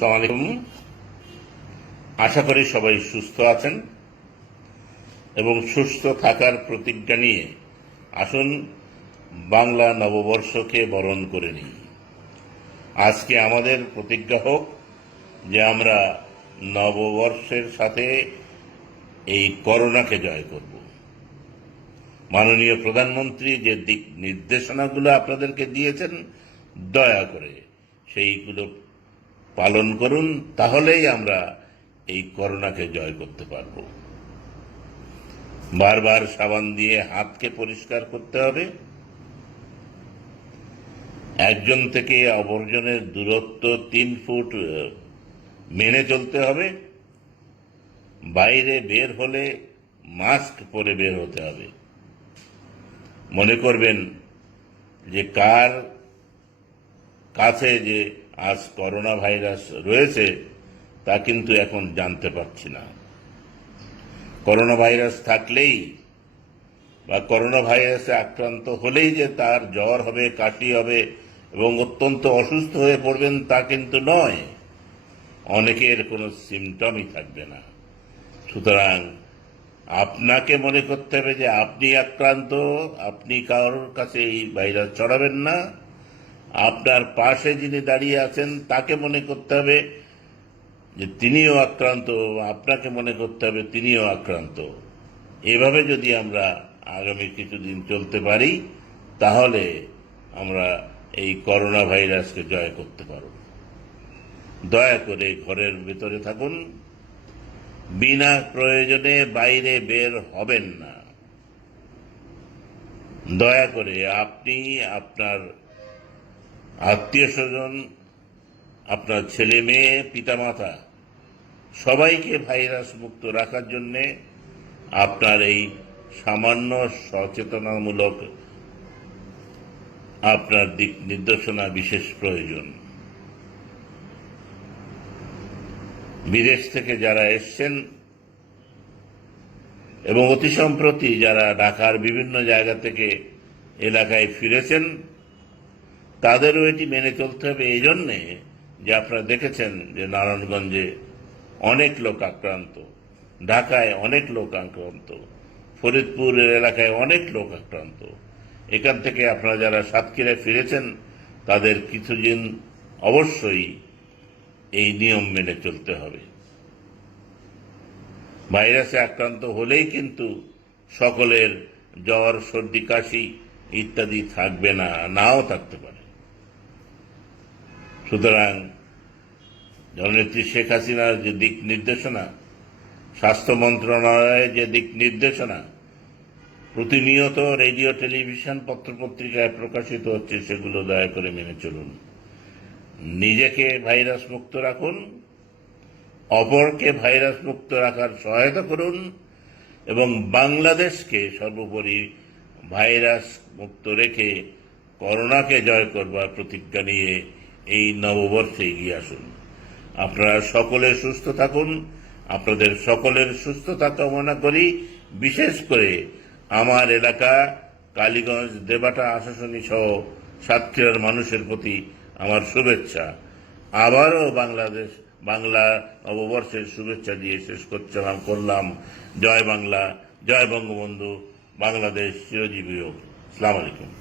আসসালামু আলাইকুম। আশা করি সবাই সুস্থ আছেন এবং সুস্থ থাকার প্রতিজ্ঞা নিয়ে আসুন বাংলা নববর্ষকে বরণ করে নিই। আজকে আমাদের প্রতিজ্ঞা হোক যে আমরা নববর্ষের সাথে এই করোনাকে জয় করব। মাননীয় প্রধানমন্ত্রী যে দিক নির্দেশনাগুলো আপনাদেরকে দিয়েছেন, দয়া করে সেইগুলো পালন করুন, তাহলেই আমরা এই করোনাকে জয় করতে পারব। বারবার সাবান দিয়ে হাতকে পরিষ্কার করতে হবে। একজন থেকে অপরজনের দূরত্ব তিন ফুট মেনে চলতে হবে। বাইরে বের হলে মাস্ক পরে বের হতে হবে। মনে করবেন যে কার কাছে যে আজ করোনা ভাইরাস রয়েছে, তা কিন্তু এখন জানতে পারছি না। করোনা ভাইরাস থাকলেই বা করোনা ভাইরাসে আক্রান্ত হলেই যে তার জ্বর হবে, কাশি হবে এবং অত্যন্ত অসুস্থ হয়ে পড়বেন তা কিন্তু নয়। অনেকের কোনো সিমটমই থাকবে না। সুতরাং আপনাকে মনে করতে হবে যে আপনি আক্রান্ত, আপনি কারোর কাছে এই ভাইরাস ছড়াবেন না। আপনার পাশে যিনি দাঁড়িয়ে আছেন, তাকে মনে করতে হবে যে তিনিও আক্রান্ত, আপনাকে মনে করতে হবে তিনিও আক্রান্ত। এভাবে যদি আমরা আগামী কিছুদিন চলতে পারি, তাহলে আমরা এই করোনা ভাইরাসকে জয় করতে পারব। দয়া করে ঘরের ভেতরে থাকুন। বিনা প্রয়োজনে বাইরে বের হবেন না। দয়া করে আপনি আপনার আত্মীয় স্বজন, আপনার ছেলে মেয়ে, পিতামাতা, সবাইকে ভাইরাস মুক্ত রাখার জন্য আপনার এই সামান্য সচেতনামূলক আপনার দিক নির্দেশনা বিশেষ প্রয়োজন। বিদেশ থেকে যারা এসছেন এবং অতি সম্প্রতি যারা ঢাকার বিভিন্ন জায়গা থেকে এলাকায় ফিরেছেন তাদেরও এটি মেনে চলতে হবে। এই জন্যে যে আপনারা দেখেছেন যে নারায়ণগঞ্জে অনেক লোক আক্রান্ত, ঢাকায় অনেক লোক আক্রান্ত, ফরিদপুরের এলাকায় অনেক লোক আক্রান্ত। এখান থেকে আপনারা যারা সাতক্ষীরায় ফিরেছেন, তাদের কিছুদিন অবশ্যই এই নিয়ম মেনে চলতে হবে। ভাইরাসে আক্রান্ত হলেই কিন্তু সকলের জ্বর, সর্দি, কাশি ইত্যাদি থাকবে না, নাও থাকতে পারে। সুতরাং জননেত্রী শেখ হাসিনার যে দিক নির্দেশনা, স্বাস্থ্য মন্ত্রণালয়ের যে দিক নির্দেশনা, প্রতিনিয়ত রেডিও, টেলিভিশন পত্রপত্রিকায় প্রকাশিত হচ্ছে সেগুলো দয়া করে মেনে চলুন। নিজেকে ভাইরাস মুক্ত রাখুন, অপরকে ভাইরাস মুক্ত রাখার সহায়তা করুন এবং বাংলাদেশকে সর্বোপরি ভাইরাস মুক্ত রেখে করোনাকে জয় করবার প্রতিজ্ঞা নিয়ে এই নববর্ষে এগিয়ে আসুন। আপনারা সকলে সুস্থ থাকুন। আপনাদের সকলের সুস্থতা কামনা করি। বিশেষ করে আমার এলাকা, কালীগঞ্জ, দেবাটা আশাসনী সহ সাতক্ষীরার মানুষের প্রতি আমার শুভেচ্ছা। আবারও বাংলাদেশ, বাংলা নববর্ষের শুভেচ্ছা দিয়ে শেষ করছিলাম করলাম। জয় বাংলা, জয় বঙ্গবন্ধু, বাংলাদেশ চিরজীবী হোক। আলাইকুম।